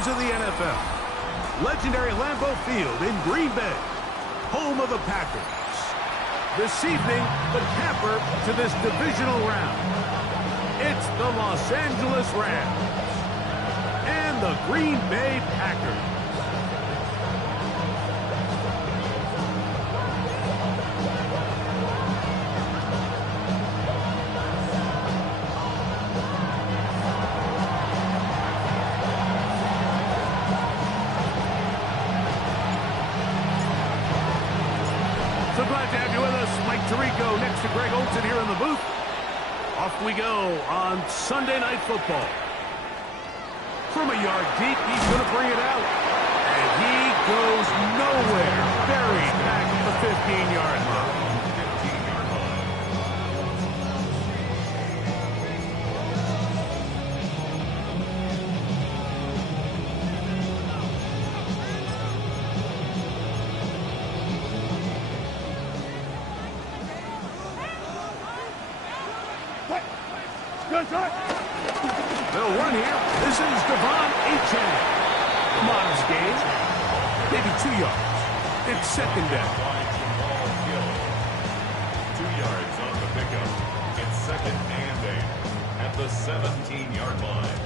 heroes of the NFL. Legendary Lambeau Field in Green Bay, home of the Packers. This evening, the camper to this divisional round. It's the Los Angeles Rams and the Green Bay Packers. So glad to have you with us. Mike Tirico next to Greg Olsen here in the booth. Off we go on Sunday Night Football. From a yard deep, he's going to bring it out. And he goes nowhere. Buried back at the 15-yard line. They'll run here. This is Devon Achane. Modest gain. Maybe 2 yards. It's second down. 2 yards on the pickup. It's second and 8 at the 17-yard line.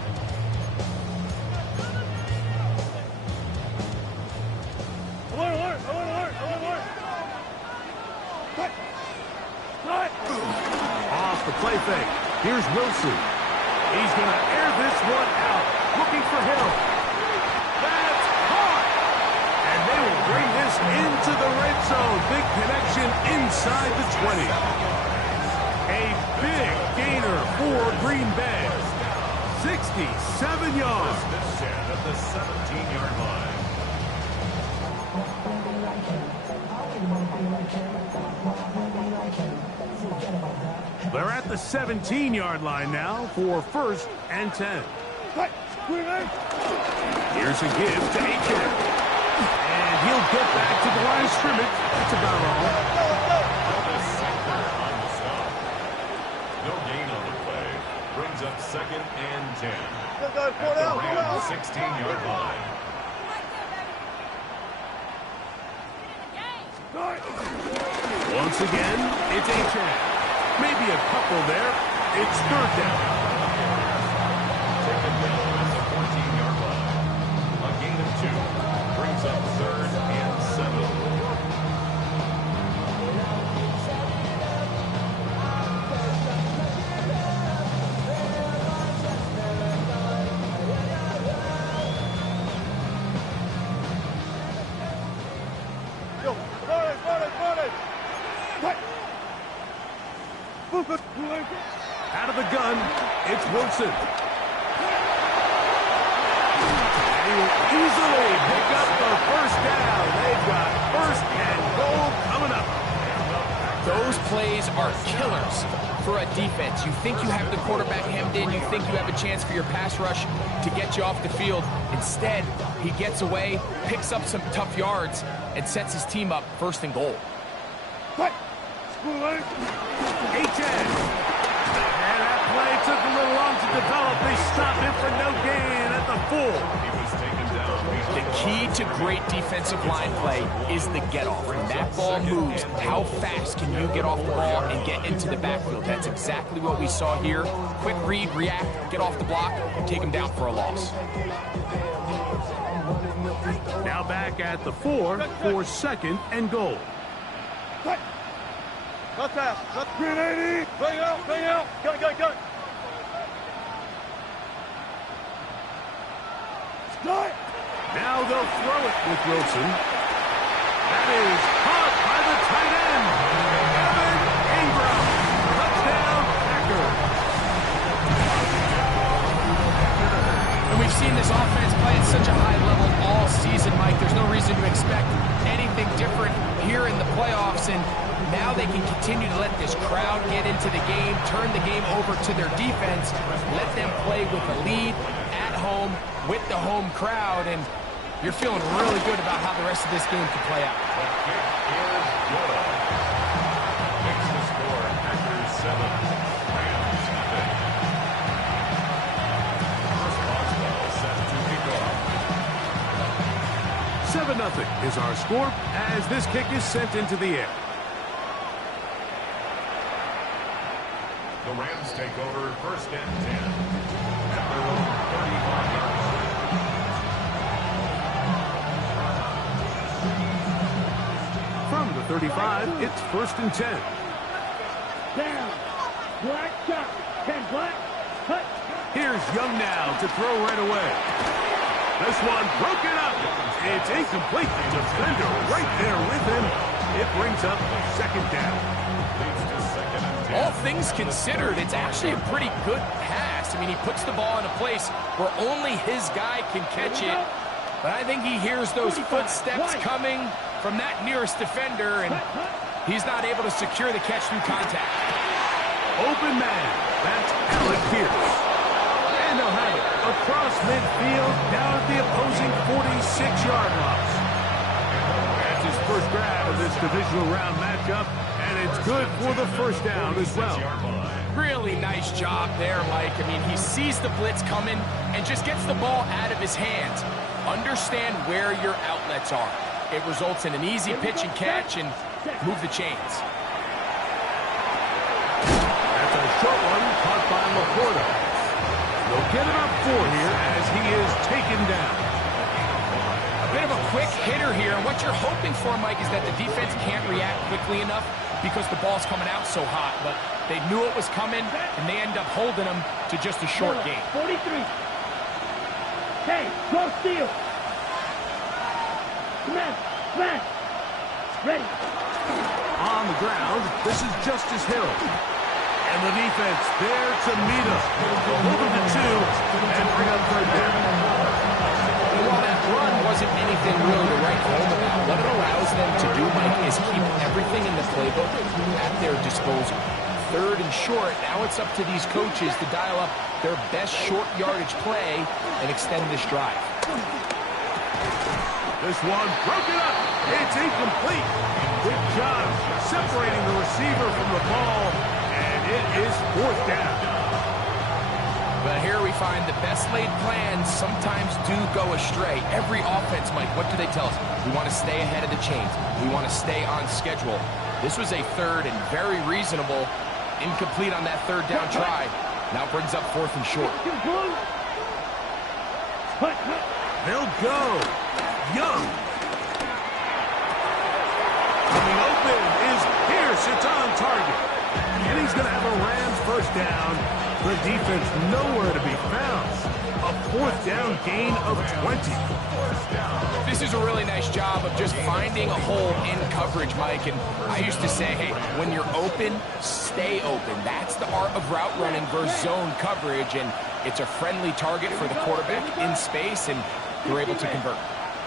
Off the play fake. Here's Wilson. He's going to air this one out. Looking for help. That's caught. And they will bring this into the red zone. Big connection inside the 20. A big gainer for Green Bay. 67 yards. At the 17-yard line. They're at the 17-yard line now for first and 10. Here's a give to Achane. And he'll get back to the line of scrimmage. That's about all. No gain on the play. Brings up second and 10. At the Rams 16-yard line. Once again, it's Achane. Maybe a couple there. It's third down. Taken down at the 14-yard line. A gain of 2. Brings up third and 7. Out of the gun, it's Wilson. And he will easily pick up the first down. They've got first and goal coming up. Those plays are killers for a defense. You think you have the quarterback hemmed in. You think you have a chance for your pass rush to get you off the field. Instead, he gets away, picks up some tough yards, and sets his team up first and goal. Achane. And that play took a little long to develop. They stopped him for no gain at the full. He was taken down. The key to great defensive line play is the get-off. When that ball moves, how fast can you get off the ball and get into the backfield? That's exactly what we saw here. Quick read, react, get off the block, and take him down for a loss. Now back at the 4 for second and goal. Not fast. Not 380. Bring out. Bring out. Gun. Now they'll throw it with Wilson. That is caught by the tight end. Evan Ingram. Touchdown, Packers. And we've seen this offense play at such a high level all season, Mike. There's no reason to expect anything different here in the playoffs. And now they can continue to let this crowd get into the game, turn the game over to their defense, let them play with a lead at home with the home crowd, and you're feeling really good about how the rest of this game can play out. The kick is good. Makes the score Packers 7, Rams 0. First Boswell set to kick off. 7-0 is our score as this kick is sent into the air. The Rams take over 1st and 10 at their own 35-yard line. From the 35, it's 1st and 10. Down. Black shot. 10 black. Cut. Here's Young now to throw right away. This one broken up. It's incomplete. The defender right there with him. It brings up 2nd down. Leads to 2nd and 10. All things considered, it's actually a pretty good pass. I mean, he puts the ball in a place where only his guy can catch it. But I think he hears those footsteps coming from that nearest defender, and he's not able to secure the catch through contact. Open man. That's Alec Pierce. And they'll have it across midfield down at the opposing 46-yard line. That's his first grab of this divisional round matchup, and it's good for the 1st down as well. Really nice job there, Mike. I mean, he sees the blitz coming and just gets the ball out of his hands. Understand where your outlets are. It results in an easy pitch and catch and move the chains. That's a short one caught by Laporta. They'll get him up 4 here as he is taken down. A bit of a quick hitter here, and what you're hoping for, Mike, is that the defense can't react quickly enough because the ball's coming out so hot, but they knew it was coming, and they end up holding him to just a short gain. 43. Hey, go steal. Smash, smash. Ready. On the ground, this is Justice Hill. And the defense there to meet him. They'll move him to 2 and bring up 3rd down. And while that run wasn't anything really to write home about, what it allows them to do, Mike, is keep everything in the playbook at their disposal. 3rd and short, now it's up to these coaches to dial up their best short yardage play and extend this drive. This one broken up. It's incomplete. Good job separating the receiver from the ball, and it is 4th down. But here we find the best laid plans sometimes do go astray. Every offense, Mike, what do they tell us? We want to stay ahead of the chains. We want to stay on schedule. This was a 3rd and very reasonable. Incomplete on that 3rd down try. Now brings up 4th and short. They'll go. Young. Coming open is Pierce. It's on target. And he's going to have a Rams 1st down. The defense nowhere to be found. A 4th down gain of 20. This is a really nice job of just finding a hole in coverage, Mike. And I used to say, hey, when you're open, stay open. That's the art of route running versus zone coverage. And it's a friendly target for the quarterback in space, and they're able to convert.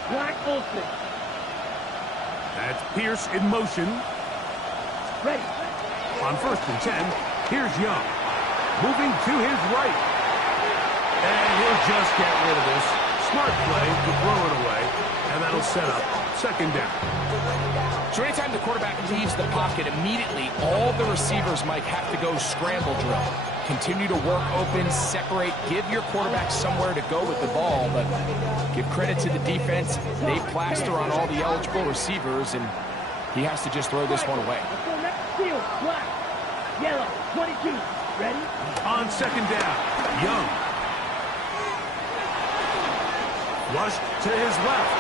Black Olsen. That's Pierce in motion. Ready. On 1st and 10, here's Young. Moving to his right. And he'll just get rid of this. Smart play to throw it away. And that'll set up 2nd down. So anytime the quarterback leaves the pocket, immediately all the receivers, Mike, have to go scramble drill. Continue to work open, separate, give your quarterback somewhere to go with the ball, but give credit to the defense. They plaster on all the eligible receivers, and he has to just throw this one away. Field, black, yellow, 22. Ready? On 2nd down, Young. Flushed to his left.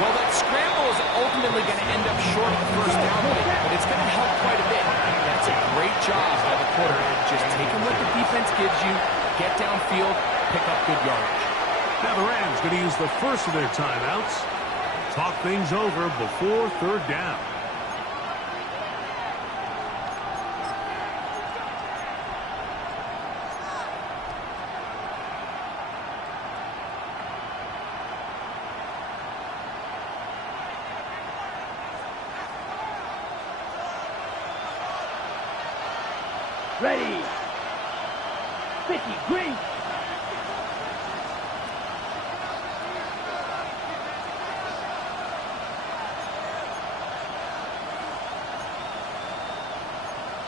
Well, that scramble is ultimately going to end up short of the 1st down, but it's going to help quite a bit. That's a great job by the quarterback. Just taking what the defense gives you, get downfield, pick up good yardage. Now the Rams going to use the first of their timeouts. Talk things over before 3rd down. Ready. 50, green.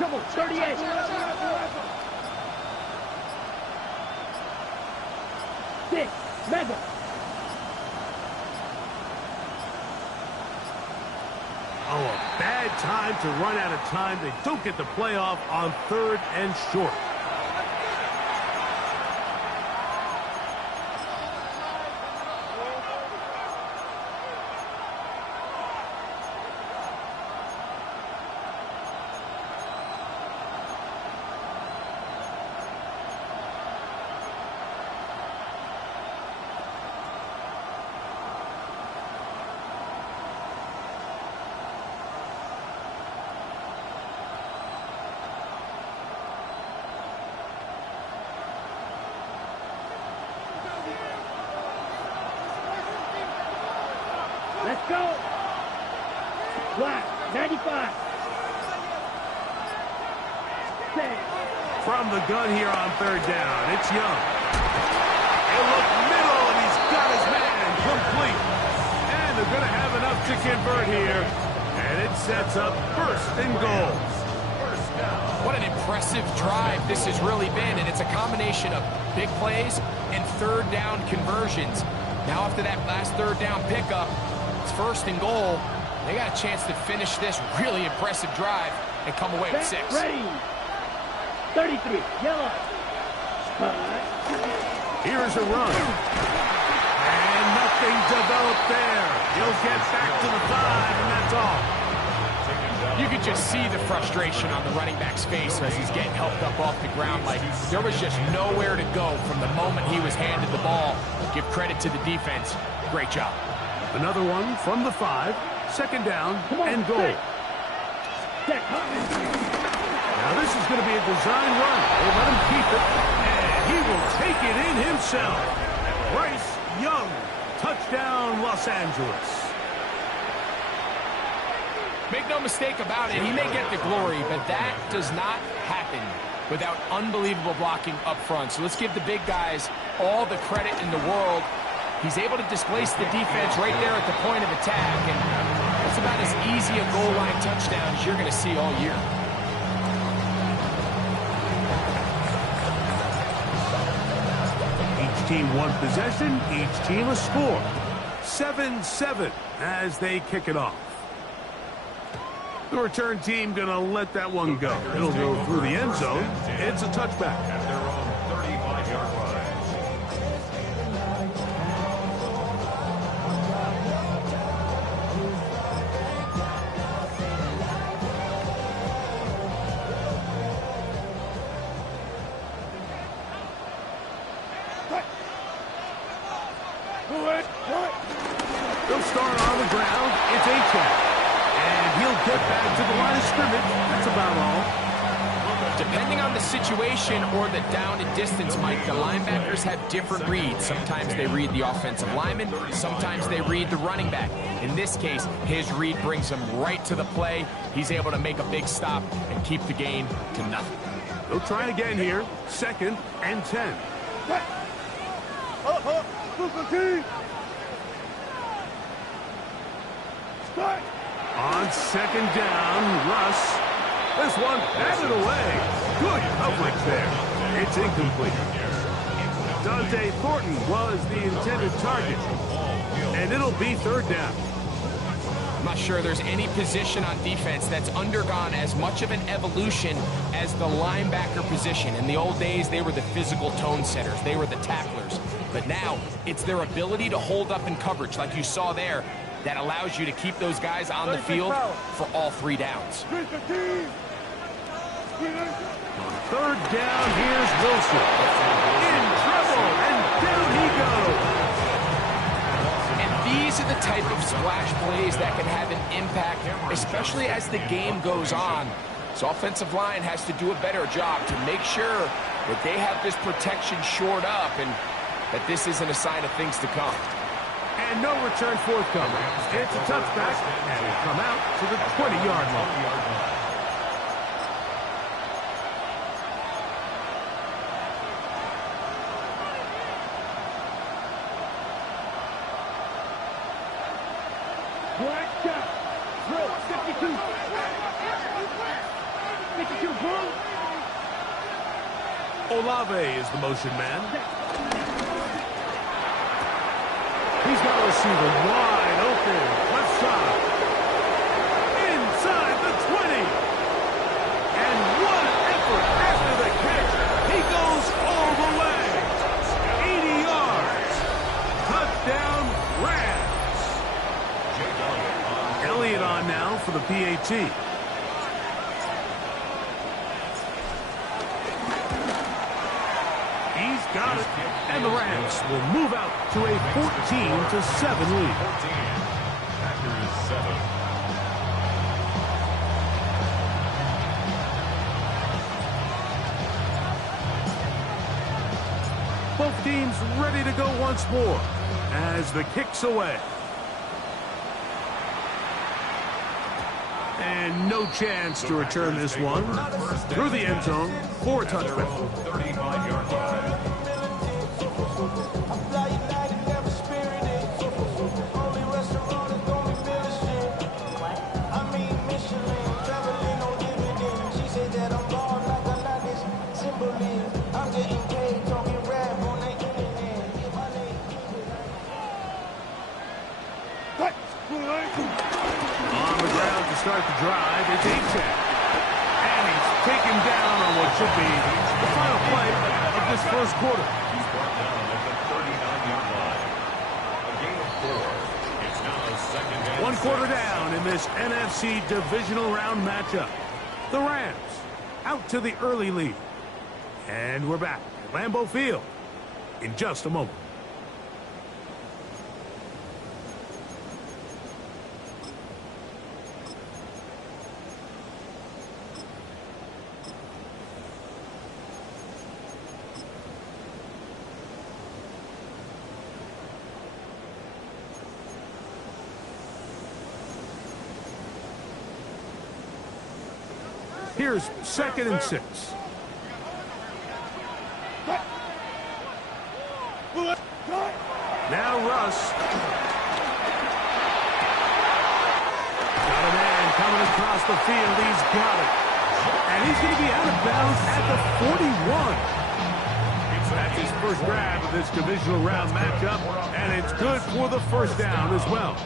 Double 38. Six, mega. Oh, a bad time to run out of time. They don't get the playoff on 3rd and short. Let's go. Black, 95. From the gun here on 3rd down, it's Young. He'll look middle, and he's got his man complete. And they're going to have enough to convert here. And it sets up 1st and goal. What an impressive drive this has really been, and it's a combination of big plays and 3rd down conversions. Now after that last 3rd down pickup, it's 1st and goal. They got a chance to finish this really impressive drive and come away with 6. Ready. 33, yellow. Here's a run. And nothing developed there. He'll get back to the 5, and that's all. You could just see the frustration on the running back's face as he's getting helped up off the ground. Like there was just nowhere to go from the moment he was handed the ball. Give credit to the defense. Great job. Another one from the 5. 2nd down and goal. Now this is going to be a design run. They'll let him keep it, and he will take it in himself. Bryce Young, touchdown Los Angeles. Make no mistake about it, he may get the glory, but that does not happen without unbelievable blocking up front. So let's give the big guys all the credit in the world. He's able to displace the defense right there at the point of attack, and that's about as easy a goal line touchdown as you're going to see all year. Each team one possession, each team a score. 7-7 as they kick it off. The return team going to let that one go. It'll go through the end zone. It's a touchback. At their own 35-yard line. They'll start on the ground. It's A-Chat. And he'll get back to the line of scrimmage. That's about all. Depending on the situation or the down and distance, Mike, the linebackers have different reads. Sometimes they read the offensive lineman. Sometimes they read the running back. In this case, his read brings him right to the play. He's able to make a big stop and keep the gain to nothing. They'll try it again here. 2nd and 10. On 2nd down, Russ. This one batted away. Good coverage there. It's incomplete. Dante Thornton was the intended target. And it'll be 3rd down. I'm not sure there's any position on defense that's undergone as much of an evolution as the linebacker position. In the old days, they were the physical tone setters. They were the tacklers. But now, it's their ability to hold up in coverage, like you saw there, that allows you to keep those guys on the field for all 3 downs. 3rd down, here's Wilson. In trouble, and down he goes. And these are the type of splash plays that can have an impact, especially as the game goes on. So offensive line has to do a better job to make sure that they have this protection shored up and that this isn't a sign of things to come. And no return forthcoming. It's a touchback, and will come out to the 20-yard line. Black shot. Throw. 52. 52, boom. Olave is the motion man. He's got a receiver wide open. Left side. touchdown, Rams. Elliott on now for the PAT. He's got it. And the Rams will move out to a 14-7 lead. 14. Packers 7. Both teams ready to go once more as the kick's away. And no chance to return this one through the end zone for a touchback. 35-yard line. Start the drive, it's A-check. And he's taken down on what should be the final play of this first quarter. He's brought down at the 39-yard line. A gain of 4. It's now second and 1 6. quarter down in this NFC divisional round matchup. The Rams out to the early lead. And we're back at Lambeau Field in just a moment. Here's 2nd and 6. Now Russ. Got a man coming across the field. He's got it. And he's going to be out of bounds at the 41. That's his first grab of this divisional round matchup. And it's good for the first down as well.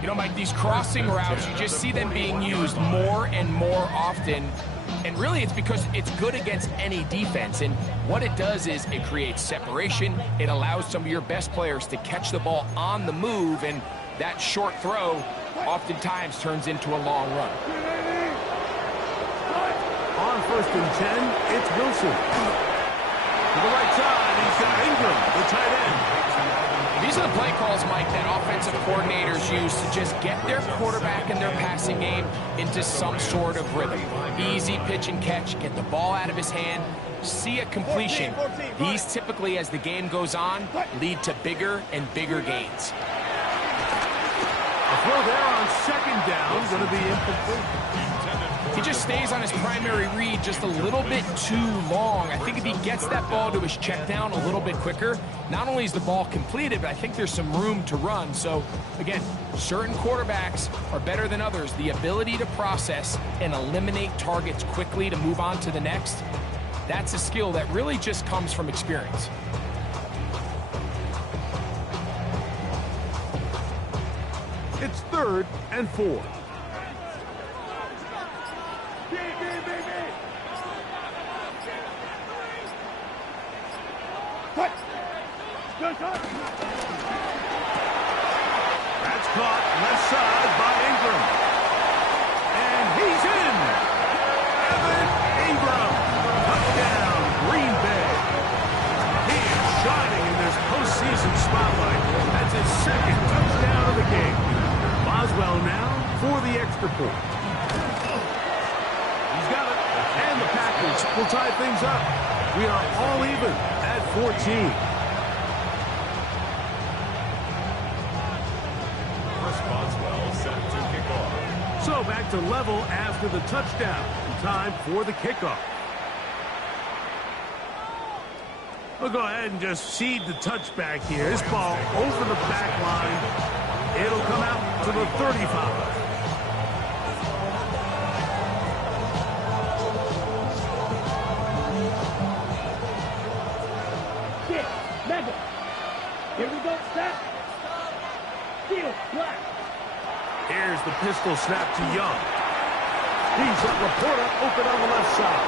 You know, Mike, these crossing routes, you just see them being used more and more often. And really, it's because it's good against any defense. And what it does is it creates separation. It allows some of your best players to catch the ball on the move. And that short throw oftentimes turns into a long run. On 1st and 10, it's Wilson. To the right side, he's got Ingram, the tight end. These are the play calls, Mike, that offensive coordinators use to just get their quarterback and their passing game into some sort of rhythm. Easy pitch and catch, get the ball out of his hand, see a completion. These typically, as the game goes on, lead to bigger and bigger gains. A throw there on 2nd down, going to be incomplete. He just stays on his primary read just a little bit too long. I think if he gets that ball to his check down a little bit quicker, not only is the ball completed, but I think there's some room to run. So, again, certain quarterbacks are better than others. The ability to process and eliminate targets quickly to move on to the next, that's a skill that really just comes from experience. It's 3rd and 4. That's caught left side by Ingram. And he's in. Evan Ingram. Touchdown, Green Bay. He is shining in this postseason spotlight. That's his 2nd touchdown of the game. Boswell now for the extra point. He's got it. And the Packers will tie things up. We are all even at 14. So back to level after the touchdown. Time for the kickoff. We'll go ahead and just seed the touchback here. This ball over the back line. It'll come out to the 35. Mega. Here we go. Step. Steal. Black. Here's the pistol snap to Young. He's got Laporta open on the left side.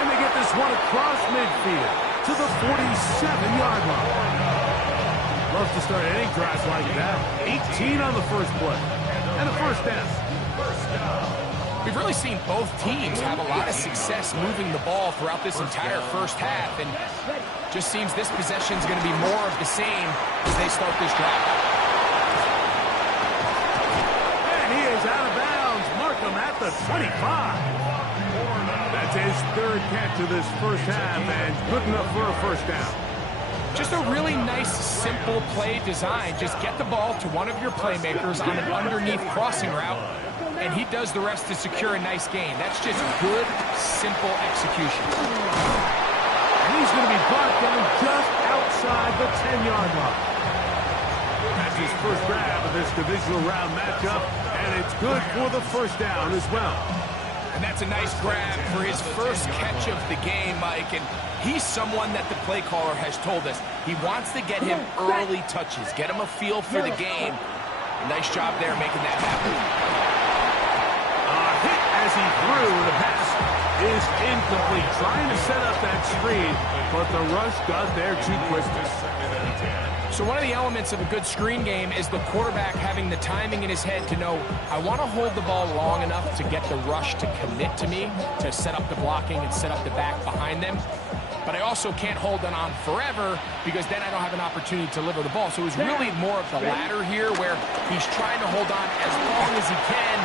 And they get this one across midfield to the 47-yard line. Tough to start any drive like that. 18 on the first play. And a first down. We've really seen both teams have a lot of success moving the ball throughout this entire first half, and just seems this possession is going to be more of the same as they start this drive. And he is out of bounds. Mark him at the 25. That's his third catch of this first half, and good enough for a first down. Just a really nice, simple play design. Just get the ball to one of your playmakers on an underneath crossing route, and he does the rest to secure a nice gain. That's just good, simple execution. And he's going to be brought down just outside the 10-yard line. That's his first grab of this divisional round matchup, and it's good for the first down as well. And that's a nice grab for his first catch of the game, Mike. And he's someone that the play caller has told us he wants to get him early touches, get him a feel for the game. Nice job there making that happen. Hit as he threw. The pass is incomplete. Trying to set up that screen, but the rush got there too quickly. So one of the elements of a good screen game is the quarterback having the timing in his head to know, I want to hold the ball long enough to get the rush to commit to me, to set up the blocking and set up the back behind them. But I also can't hold it on forever because then I don't have an opportunity to deliver the ball. So it was really more of the latter here where he's trying to hold on as long as he can.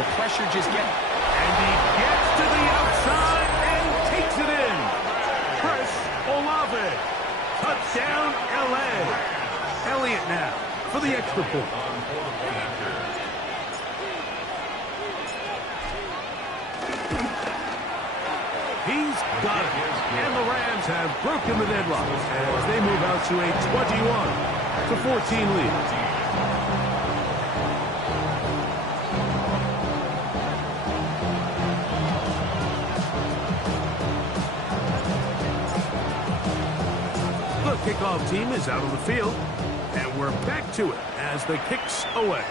The pressure just gets... And he gets to the outside and takes it in. Chris Olave. Touchdown, L.A. Elliott now for the extra point. He's got it. And the Rams have broken the deadlock as they move out to a 21-14 lead. The kickoff team is out on the field, and we're back to it as the kicks away.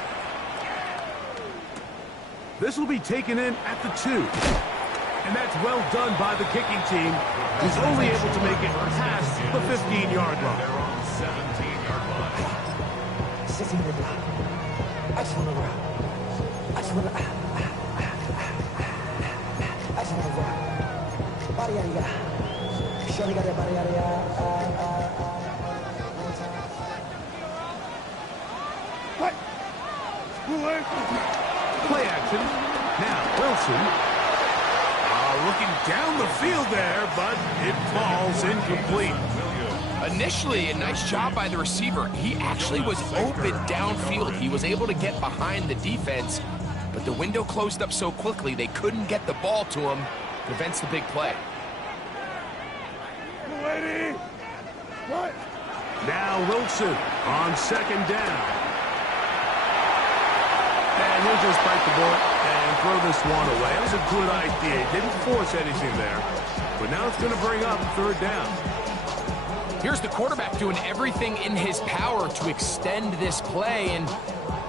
This will be taken in at the 2. And that's well done by the kicking team, who's only able to make it past the 15-yard line. They're on 17-yard line. Play action. Now, Wilson. Looking down the field there, but it falls incomplete. Initially, a nice job by the receiver. He actually was open downfield. He was able to get behind the defense, but the window closed up so quickly they couldn't get the ball to him. Prevents the big play. Now Wilson on second down. And he'll just bite the bullet and throw this one away. It was a good idea. He didn't force anything there. But now it's going to bring up third down. Here's the quarterback doing everything in his power to extend this play, and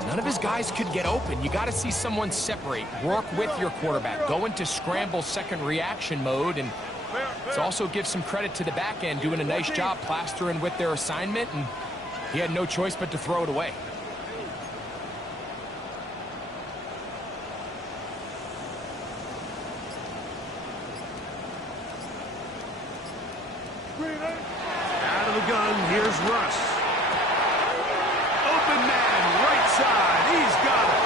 none of his guys could get open. You got to see someone separate, work with your quarterback, go into scramble second reaction mode, and it also gives some credit to the back end doing a nice job plastering with their assignment, and he had no choice but to throw it away. Out of the gun, here's Russ. Open man, right side. He's got it.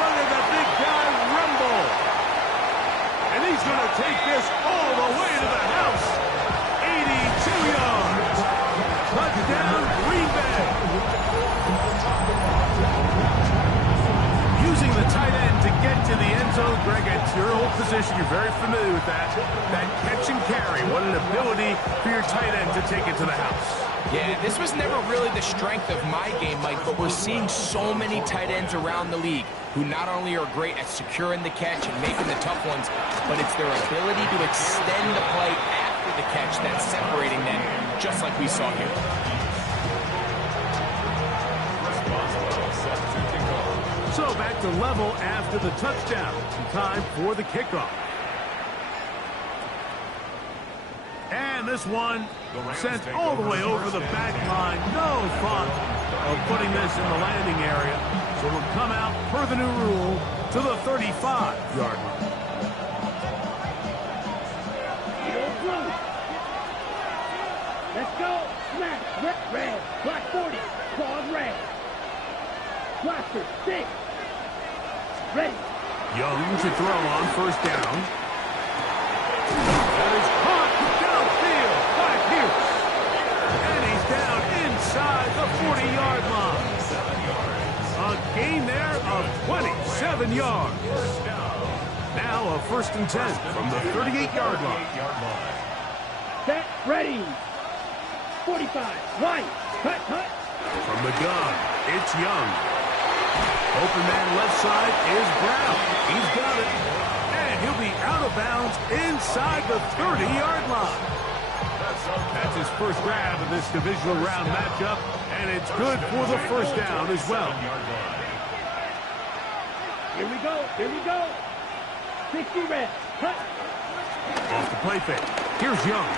Look at the big guy rumble. And he's going to take this all the way to the house. 82 yards. Touchdown, Green Bay. Using the tight end to get to the end zone. Greg, it's your old position. You're very familiar with that. That catch and carry. What an ability for your tight end to take it to the house. Yeah, this was never really the strength of my game, Mike, but we're seeing so many tight ends around the league who not only are great at securing the catch and making the tough ones, but it's their ability to extend the play after the catch that's separating them, just like we saw here. So back to level after the touchdown. Time for the kickoff. And this one sent all the way over the back line. No fun. of putting this in the landing area. So it'll come out per the new rule to the 35-yard line. Let's go. Smash. Red. Black 40. Claws red. Blaster. 6. Ready. Young to throw on first down. That is caught downfield by Pierce. And he's down inside the 40-yard line. A gain there of 27 yards. Now a 1st and 10 from the 38-yard line. Set. Ready. 45. Right. Cut. From the gun, it's Young. Open man left side is Brown. He's got it. And he'll be out of bounds inside the 30-yard line. That's his first grab of this divisional round matchup, and it's good for the first down as well. Here we go. 60 red. Cut. Off the play fake. Here's Young.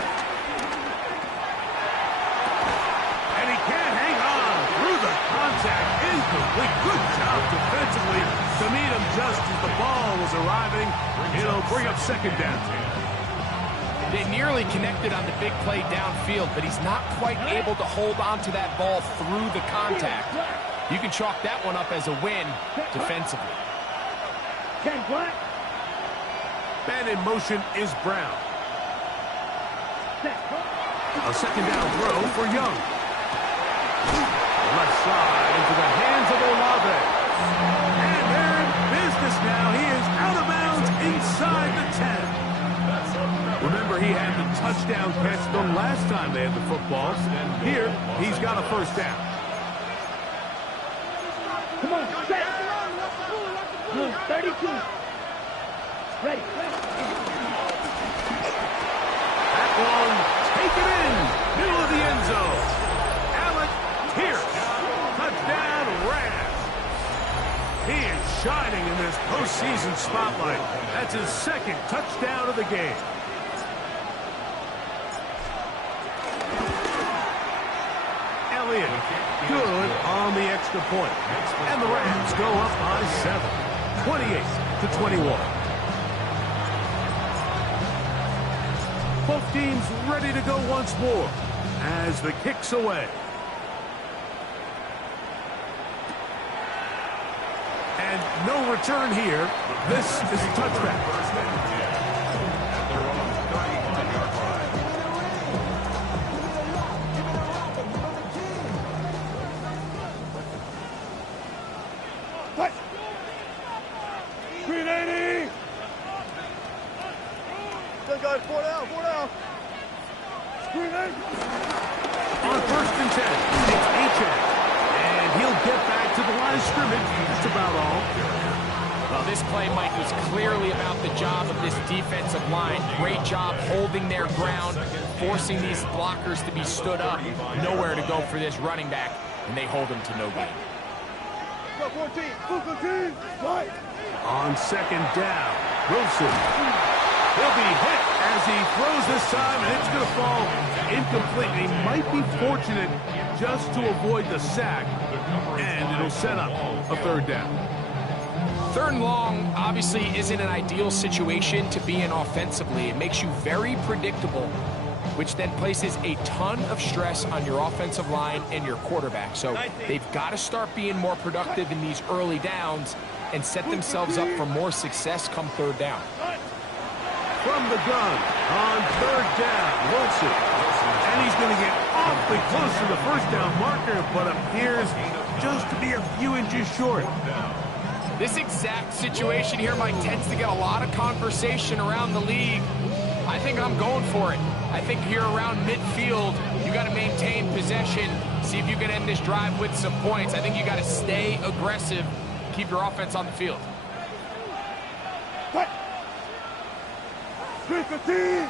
And he can't hang on through the contact. Incomplete. Good job defensively to meet him just as the ball was arriving. It'll bring up 2nd down. They nearly connected on the big play downfield, but he's not quite able to hold on to that ball through the contact. You can chalk that one up as a win defensively. 10 black. Man in motion is Brown. Set. A 2nd down throw for Young. Left side into the hands of Olave. And they're in business now. He is out of bounds inside the 10. Remember, he had the touchdown catch the last time they had the football. Here, he's got a 1st down. Come on, set. 32. Ready. That one, take it in. Middle of the end zone. Alec Pierce. Touchdown, Rams. He is shining in this postseason spotlight. That's his 2nd touchdown of the game. Elliott, good on the extra point. And the Rams go up by 7, 28-21. Both teams ready to go once more as the kick's away. And no return here. This is a touchback. On 1st and 10, it's Achane. And he'll get back to the line of scrimmage. That's about all. Well, this play, Mike, was clearly about the job of this defensive line. Great job holding their ground, forcing these blockers to be stood up. Nowhere to go for this running back, and they hold him to no gain. On 2nd down, Wilson. He'll be hit as he throws this time, and it's going to fall incomplete. He might be fortunate just to avoid the sack, and it'll set up a 3rd down. 3rd and long obviously isn't an ideal situation to be in offensively. It makes you very predictable, which then places a ton of stress on your offensive line and your quarterback. So they've got to start being more productive in these early downs and set themselves up for more success come 3rd down. From the gun on 3rd down, Wilson. And he's going to get awfully close to the 1st down marker, but appears just to be a few inches short. This exact situation here, Mike, tends to get a lot of conversation around the league. I think I'm going for it. I think here around midfield, you got to maintain possession, see if you can end this drive with some points. I think you got to stay aggressive, keep your offense on the field. What? 3-15.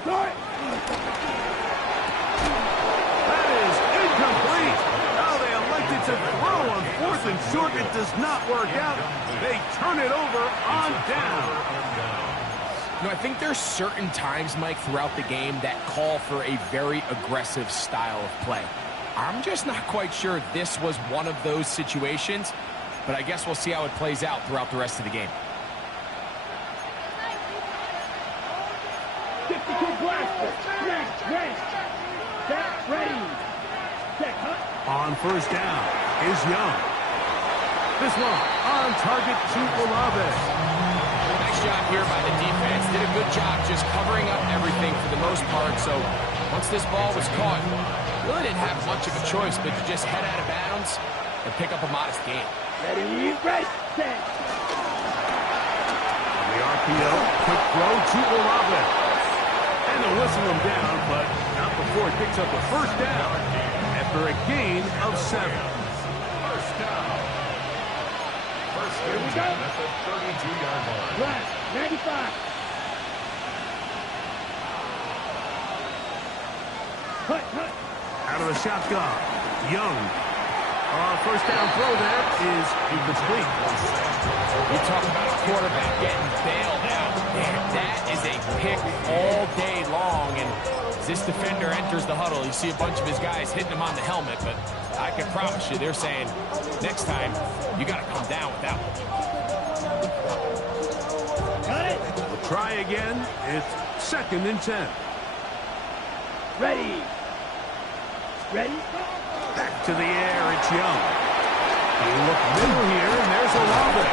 Start. That is incomplete. Oh, they elected to throw on 4th and short. It does not work out. They turn it over on down. You know, I think there's certain times, Mike, throughout the game that call for a very aggressive style of play. I'm just not quite sure this was one of those situations, but I guess we'll see how it plays out throughout the rest of the game. 52 blaster. Ready. Set, ready. Set, cut. On first down is Young. This one on target to Bluetv. Nice job here by the defense. Did a good job just covering up everything for the most part. So once this ball was caught, really didn't have much of a choice but to just head out of bounds and pick up a modest gain. Ready, set. The RPO, quick throw to Bluetv. And they'll whistle him down, but not before he picks up the first down after a gain of 7. First down. First Here we down go. at the 32-yard line. Left, 95. Cut. Out of the shotgun, Young. First down throw there is incomplete. You talk about a quarterback getting bailed out. Man, that is a pick all day long. And as this defender enters the huddle, you see a bunch of his guys hitting him on the helmet. But I can promise you, they're saying, next time, you got to come down with that one. Got it. We'll try again. It's 2nd and 10. Ready. Back to the air, it's Young. You look middle here, and there's Olave.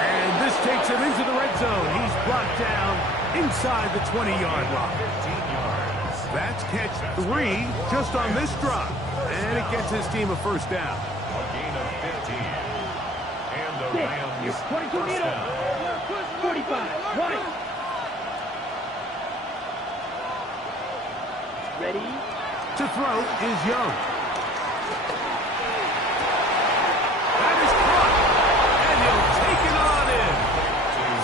And this takes him into the red zone. He's brought down inside the 20-yard line. 15 yards. That's catch 3 just on this drive. And it gets his team a first down. A gain of 15. And the Six. Rams 22 first meter. down. 45. Right. Ready. To throw is Young. That is caught. And he'll take it on in.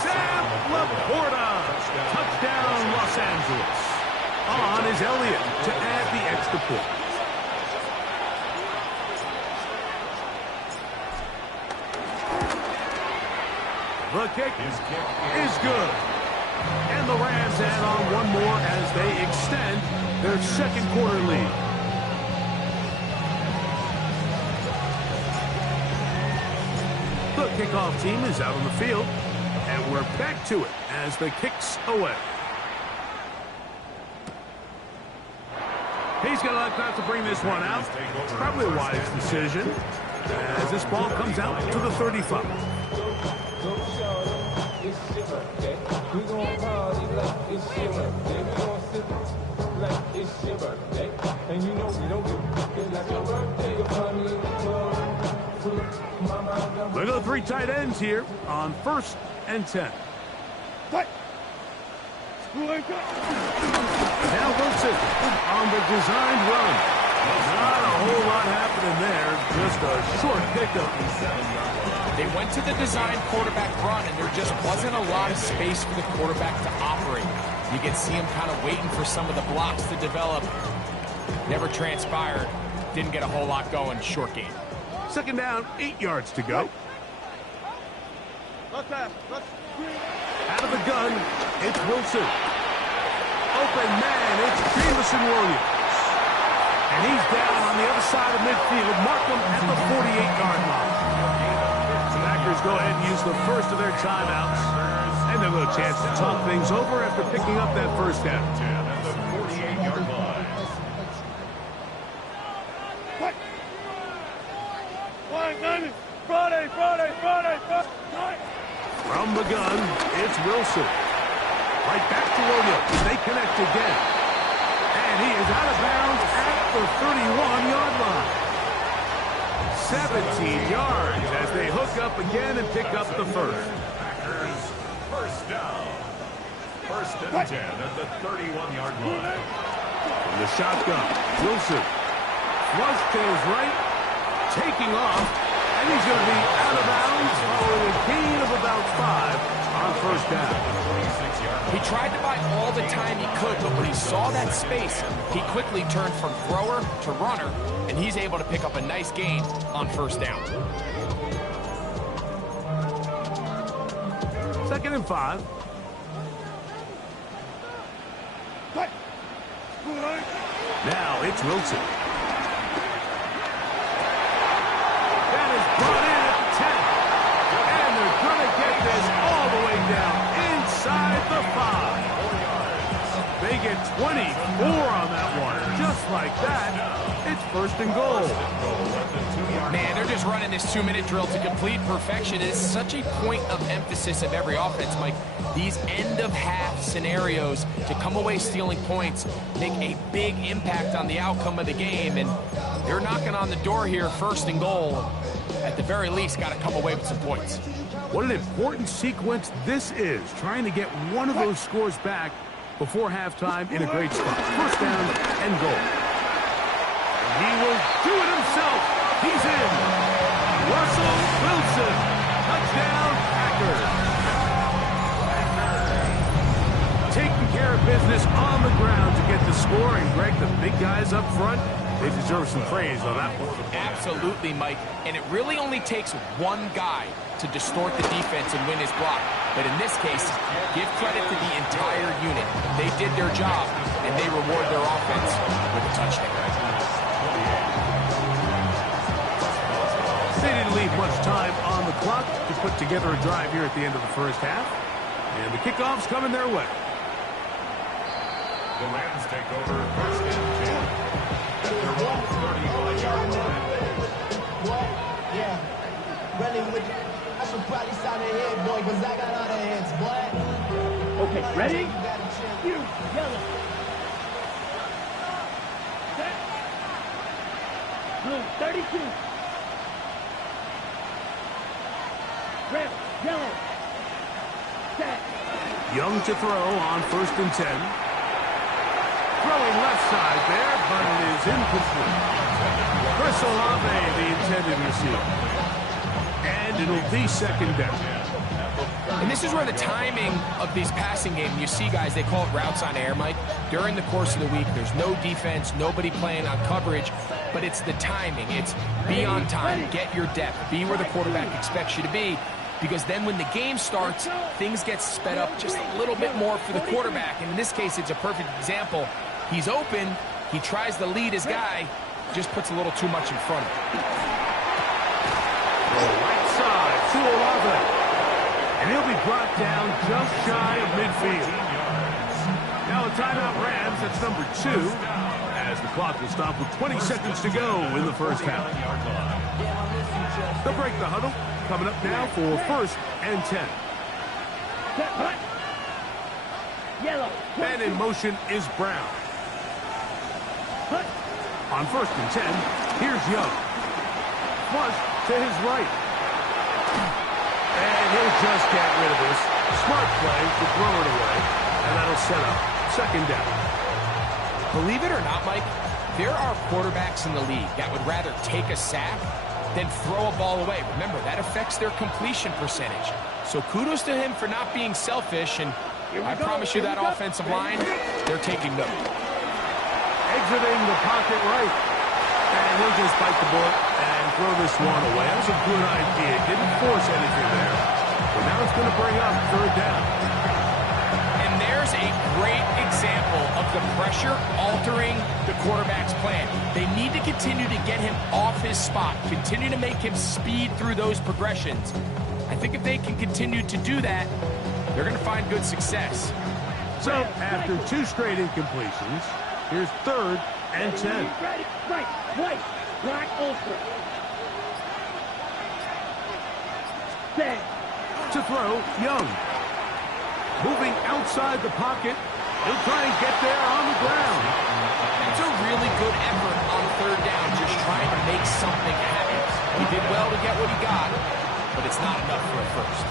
Sam Laporta. Touchdown, Los Angeles. On is Elliott to add the extra point. The kick is good. And the Rams add on one more as they extend their second quarter lead. The kickoff team is out on the field, and we're back to it as the kick's away. He's going to let that to bring this one out. Probably a wise decision as this ball comes out to the 35. We gon' party like it's your birthday. We gon' sip like it's your birthday. And you know we don't give it like your birthday. Your family in the club. Mama, Look at the 3 tight ends here on 1st and 10. Cut. Now Wilson on the designed run. Not a whole lot happening there. Just a short pickup. They went to the design quarterback run, and there just wasn't a lot of space for the quarterback to operate. You can see him kind of waiting for some of the blocks to develop. Never transpired. Didn't get a whole lot going. Short game. 2nd down, 8 yards to go. Out of the gun, it's Wilson. Open man, it's Jameson Williams. And he's down on the other side of midfield. Mark him at the 48-yard line. The Packers go ahead and use the first of their timeouts. And they'll get a chance to talk things over after picking up that first down. 10 at the 48-yard line. Friday. From the gun, it's Wilson. Right back to Williams. They connect again. And he is out of bounds at the 31-yard line. 17 yards as they hook up again and pick up the first. Packers first down. 1st and 10 at the 31-yard line. From the shotgun, Wilson. Flush to his right. Taking off. And he's going to be out of bounds following a gain of about 5 on 1st down. He tried to buy all the time he could, but when he saw that space, he quickly turned from thrower to runner, and he's able to pick up a nice gain on 1st down. 2nd and 5. Now it's Wilson. get 24 on that one. Just like that, it's 1st and goal. Man, they're just running this 2-minute drill to complete perfection. It is such a point of emphasis of every offense, Mike. These end-of-half scenarios to come away stealing points make a big impact on the outcome of the game, and they're knocking on the door here, 1st and goal. At the very least, got to come away with some points. What an important sequence this is, trying to get one of those scores back before halftime in a great spot. 1st down and goal. And he will do it himself. He's in. Russell Wilson. Touchdown, Packers. Taking care of business on the ground to get the score. And Greg, the big guys up front, they deserve some praise on that one. Absolutely, Mike. And it really only takes one guy to distort the defense and win his block. But in this case, give credit to the entire unit. They did their job, and they reward their offense with a touchdown. They didn't leave much time on the clock to put together a drive here at the end of the 1st half. And the kickoff's coming their way. The Rams take over 1st and 10 at their own 35-yard line. What? Yeah. Really, I should probably sign a head, boy, because I got all the heads, boy. Okay, ready? You, yellow. Set. Blue, 32. Red, yellow. Set. Young to throw on 1st and 10. Throwing left side there, but it is incomplete. Chris Olave, the intended receiver. And it'll be 2nd down. And this is where the timing of these passing games, you see, guys, they call it routes on air, Mike. During the course of the week, there's no defense, nobody playing on coverage, but it's the timing. It's be on time, get your depth, be where the quarterback expects you to be, because then when the game starts, things get sped up just a little bit more for the quarterback. And in this case, it's a perfect example. He's open, he tries to lead his guy, just puts a little too much in front of him. Right side to Olave. And he'll be brought down just shy of midfield. Now a timeout Rams, that's number 2, as the clock will stop with 20 seconds to go in the 1st half. They'll break the huddle. Coming up now for 1st and 10. Yellow. And in motion is Brown. On 1st and 10, here's Young. Flush to his right. And he'll just get rid of this. Smart play to throw it away. And that'll set up 2nd down. Believe it or not, Mike, there are quarterbacks in the league that would rather take a sack than throw a ball away. Remember, that affects their completion percentage. So kudos to him for not being selfish, and I promise you that offensive line, they're taking note. Exiting the pocket right. And he'll just bite the bullet and throw this one away. That was a good idea. Didn't force anything there. But now it's going to bring up 3rd down. And there's a great example of the pressure altering the quarterback's plan. They need to continue to get him off his spot, continue to make him speed through those progressions. I think if they can continue to do that, they're going to find good success. So, after 2 straight incompletions, here's 3rd and 10. Ready, right, white, black, ulster. Set. To throw, Young. Moving outside the pocket. He'll try and get there on the ground. That's a really good effort on 3rd down, just trying to make something happen. He did well to get what he got, but it's not enough for a 1st.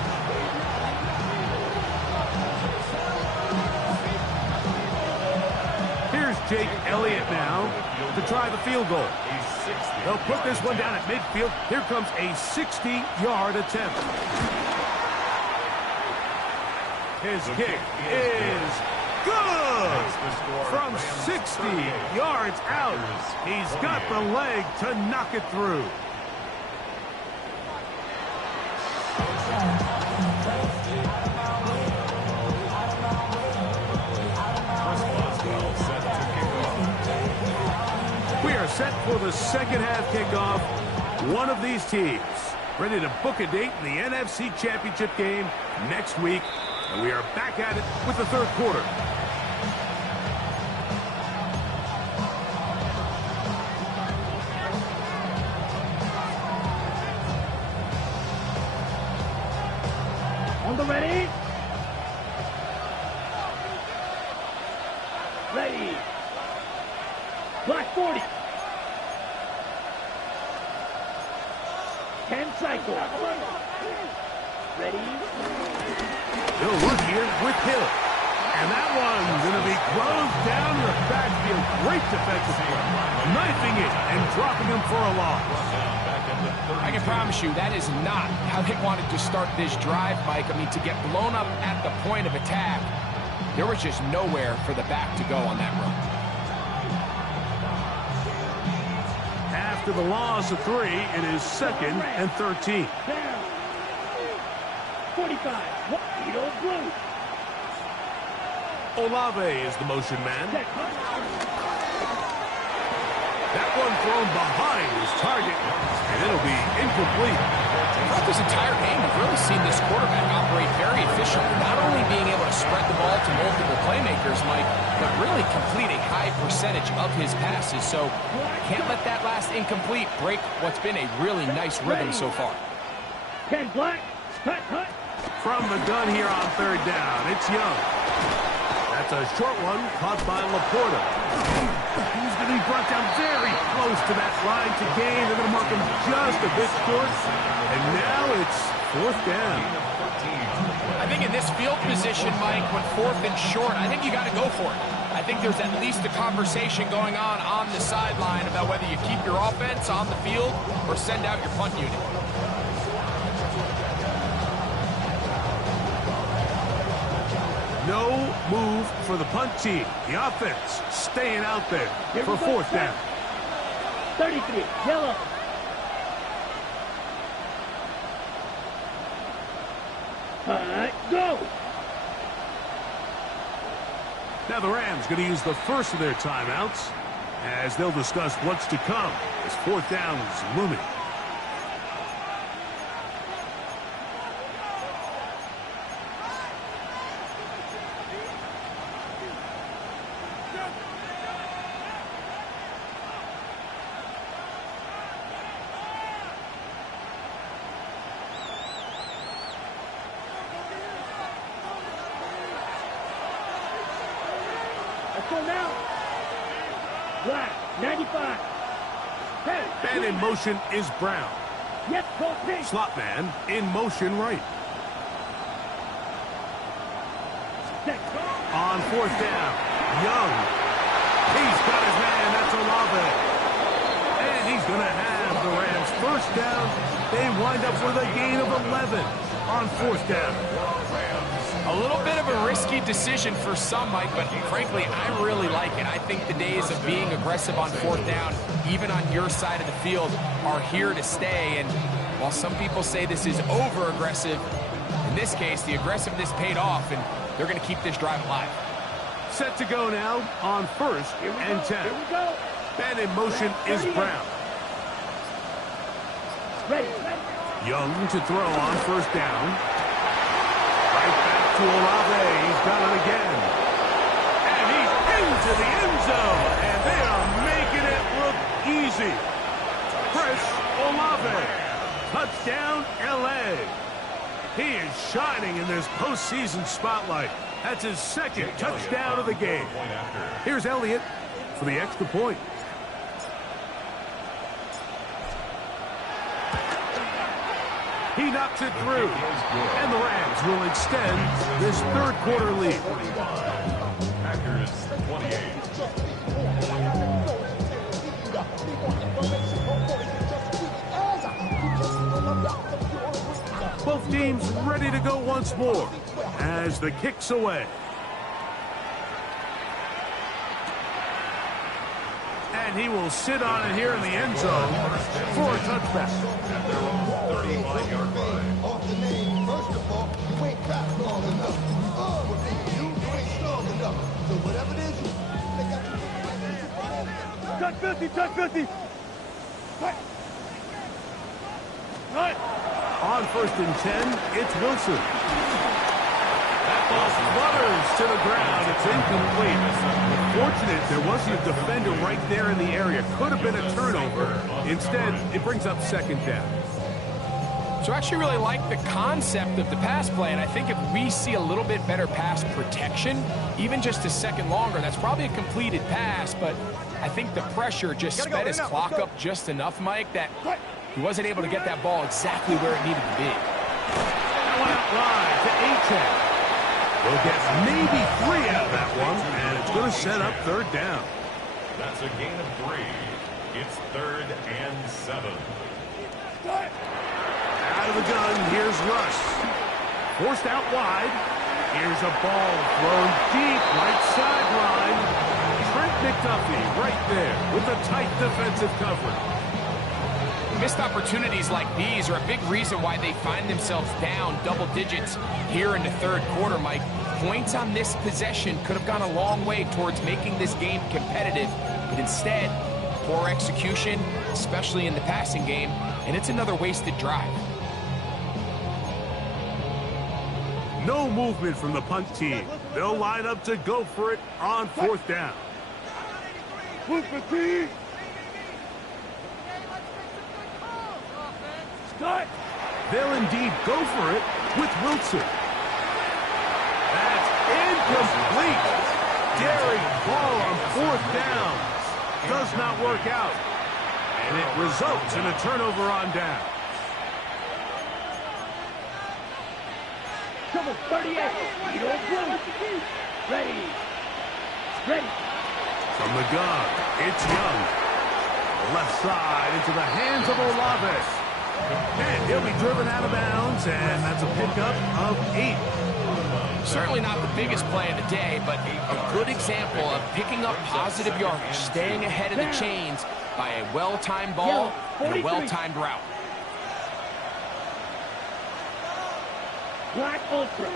Here's Jake Elliott now to try the field goal. They'll put this one down at midfield. Here comes a 60-yard attempt. His kick is good! From 60 yards out, he's got the leg to knock it through. We are set for the 2nd half kickoff. One of these teams ready to book a date in the NFC Championship game next week. And we are back at it with the 3rd quarter. 10 cycles. Ready? He'll look here with Hill. And that one's going to be closed down in the backfield. Great defensive play. Knifing it and dropping him for a loss. I can promise you that is not how they wanted to start this drive, Mike. I mean, to get blown up at the point of attack, there was just nowhere for the back to go on that run. After the loss of 3, it is 2nd and 13. Down. 45. Edo blue. Olave is the motion man. Set. That one thrown behind his target, and it'll be incomplete. Throughout this entire game, we've really seen this quarterback operate very efficiently, not only being able to spread the ball to multiple playmakers, Mike, but really complete a high percentage of his passes. So can't let that last incomplete break what's been a really nice rhythm so far. 10 black. Cut, cut. From the gun here on 3rd down, it's Young. That's a short one caught by Laporta. He's going to be brought down very close to that line to gain. They're going to mark him just a bit short. And now it's 4th down. I think in this field position, Mike, when 4th and short, I think you got to go for it. I think there's at least a conversation going on the sideline about whether you keep your offense on the field or send out your punt unit. No move for the punt team. The offense staying out there for 4th down. 33. Yellow. Go. Now the Rams going to use the first of their timeouts as they'll discuss what's to come as 4th down is looming. Let's go now. Black. 95. Hey. Man in motion is Brown. Yes, go pink. Slot man in motion right. Set. On 4th down, Young. He's got his man. That's Olave. And he's going to have the Rams 1st down. They wind up with a gain of 11 on 4th down. A little bit of a risky decision for some, Mike, but frankly, I really like it. I think the days of being aggressive on 4th down, even on your side of the field, are here to stay. And while some people say this is over-aggressive, in this case, the aggressiveness paid off, and they're going to keep this drive alive. Set to go now on 1st and 10. Here we go. Man in motion is Brown. Ready. Young to throw on 1st down. Right back to Olave. He's got it again. And he's into the end zone. And they are making it look easy. Chris Olave. Touchdown, L.A. He is shining in this postseason spotlight. That's his 2nd touchdown of the game. Here's Elliott for the extra point. He knocks it through. And the Rams will extend this 3rd quarter lead. Packers 28. Both teams ready to go once more as the kick's away. And he will sit on it here in the end zone for a touchback. 35-yard line. Off the name, first of all, you ain't got long enough. You ain't strong enough. So whatever it is, they got you. Touch 50, touch 50. Right. On 1st and 10, it's Wilson. That ball flutters to the ground. It's incomplete. Fortunate there wasn't a defender right there in the area. Could have been a turnover. Instead, it brings up 2nd down. So I actually really like the concept of the pass play, and I think if we see a little bit better pass protection, even just a second longer, that's probably a completed pass, but I think the pressure just sped his clock up just enough, Mike, that He wasn't able to get that ball exactly where it needed to be. That one out wide to Achane. We'll get maybe 3 out of that one, and it's going to set up third down. That's a gain of 3. It's 3rd and 7. Out of the gun, here's Russ. Forced out wide. Here's a ball thrown deep, right sideline. Trent McDuffie right there with a tight defensive coverage. Missed opportunities like these are a big reason why they find themselves down double digits here in the third quarter, Mike. Points on this possession could have gone a long way towards making this game competitive, but instead, poor execution, especially in the passing game, and it's another wasted drive. No movement from the punt team. They'll line up to go for it on 4th down. Bluetv. Start. They'll indeed go for it with Wilson. That's incomplete. Daring ball on 4th down. Does not work out. And it results in a turnover on down. Come on, 38. You don't blue. Ready. Ready. From the gun, it's Young. Left side into the hands of Olave. And he'll be driven out of bounds, and that's a pickup of 8. Certainly not the biggest play of the day, but a good example of picking up positive yardage, staying ahead of the chains by a well-timed ball and a well-timed route. Black Ultra.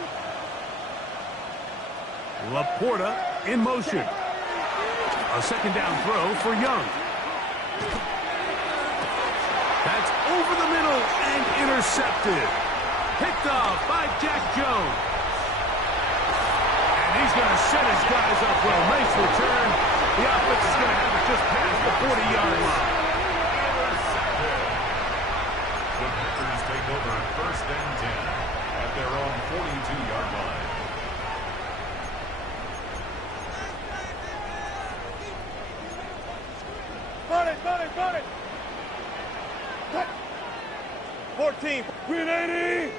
Laporta in motion. A 2nd down throw for Young. That's over the middle and intercepted. Picked off by Jack Jones. And he's going to set his guys up well. Nice return. The offense is going to have it just past the 40-yard line. The Packers take over 1st and 10 at their own 42-yard line. Got it. 14. 380.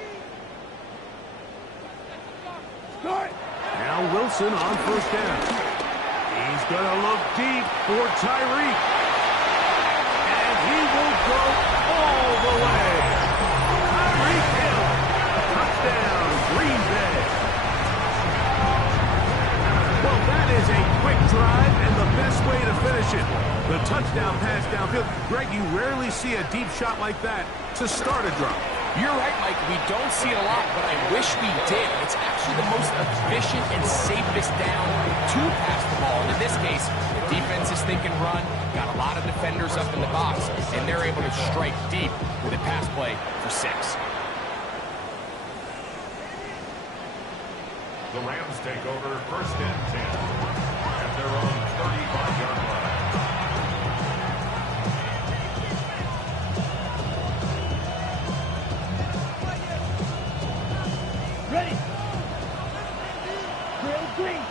Start. Now Wilson on 1st down. He's going to look deep for Tyreek. And he will go all the way. Tyreek Hill. Touchdown, Green Bay. Well, that is a quick drive and the best way to finish it. The touchdown pass downfield. Greg, you rarely see a deep shot like that to start a drive. You're right, Mike. We don't see it a lot, but I wish we did. It's actually the most efficient and safest down to pass the ball. And in this case, the defense is thinking run, got a lot of defenders up in the box, and they're able to strike deep with a pass play for 6. The Rams take over 1st and 10 at their own 35-yard line. Ready. Drill green.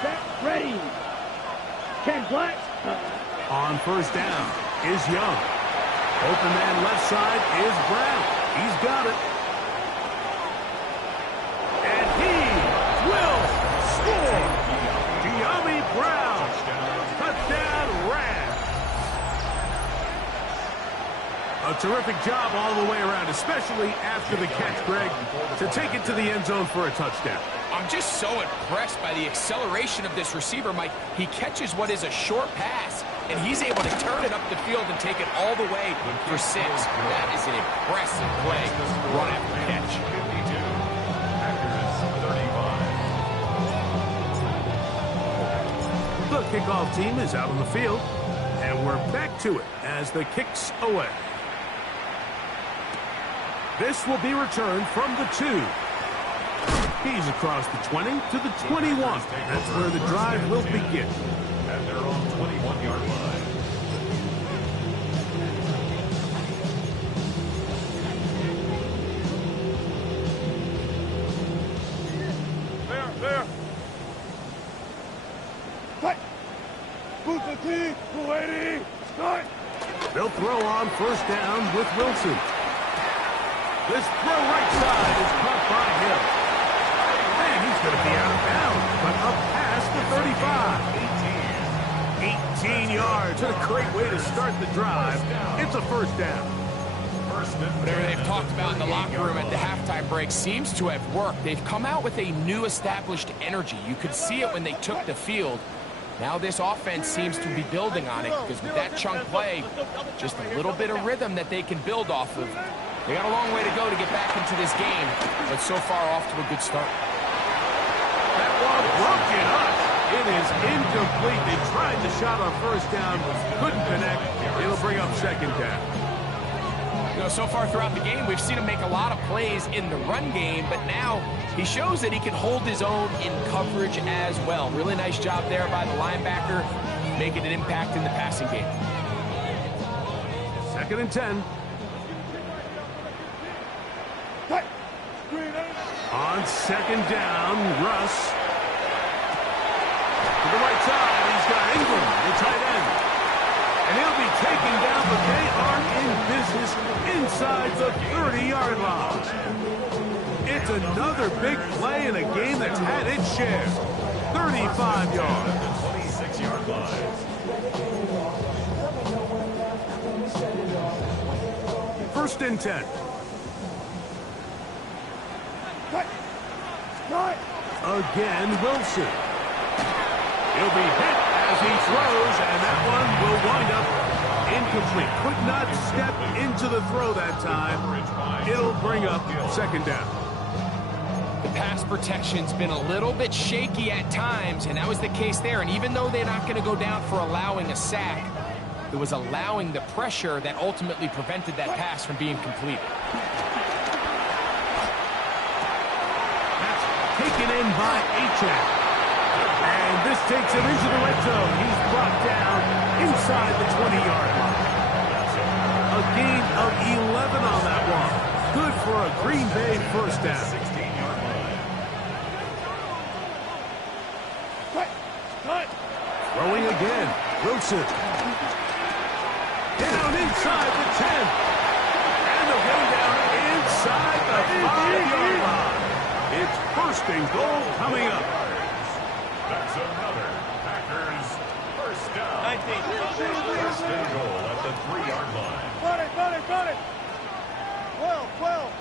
Set. Ready. Ken Black. On 1st down is Young. Open man left side is Brown. He's got it. And he will score. De'Ami Brown. Touchdown Rams. A terrific job all the way around, especially after the catch, Greg, to take it to the end zone for a touchdown. I'm just so impressed by the acceleration of this receiver, Mike. He catches what is a short pass, and he's able to turn it up the field and take it all the way for 6. That is an impressive play run after catch. 52. Packers 35. The kickoff team is out on the field, and we're back to it as the kick's away. This will be returned from the 2. He's across the 20 to the 21. That's where the drive will begin. At their own 21-yard line. There. Fight. Bluetv. 280. Start. They'll throw on first down with Wilson. This throw right side is caught by him. And he's going to be out of bounds, but up past the 35. 18 yards. What a great way to start the drive. It's a first down. Whatever they've talked about in the locker room at the halftime break seems to have worked. They've come out with a new established energy. You could see it when they took the field. Now this offense seems to be building on it because with that chunk play, just a little bit of rhythm that they can build off of. They got a long way to go to get back into this game, but so far off to a good start. That ball broken up. It is incomplete. They tried the shot on first down, couldn't connect. It'll bring up second down. You know, so far throughout the game, we've seen him make a lot of plays in the run game, but now he shows that he can hold his own in coverage as well. Really nice job there by the linebacker, making an impact in the passing game. 2nd and 10. On 2nd down, Russ. To the right side, he's got Ingram, the tight end. And he'll be taken down, but they are in business inside the 30-yard line. It's another big play in a game that's had its share. 35 yards. 26-yard line. First and 10. Again, Wilson. He'll be hit as he throws, and that one will wind up incomplete. Could not step into the throw that time. It'll bring up second down. The pass protection's been a little bit shaky at times, and that was the case there. And even though they're not going to go down for allowing a sack, it was allowing the pressure that ultimately prevented that pass from being completed. Taken in by Achek. And this takes him into the red zone. He's brought down inside the 20-yard line. A gain of 11 on that one. Good for a Green Bay first down. 16-yard line. Throwing again. Wilson. Down inside the 10. And the way down inside the 5-yard line. It's first and goal coming up. That's another Packers first down. 19. First and goal at the 3-yard line. 20. 12.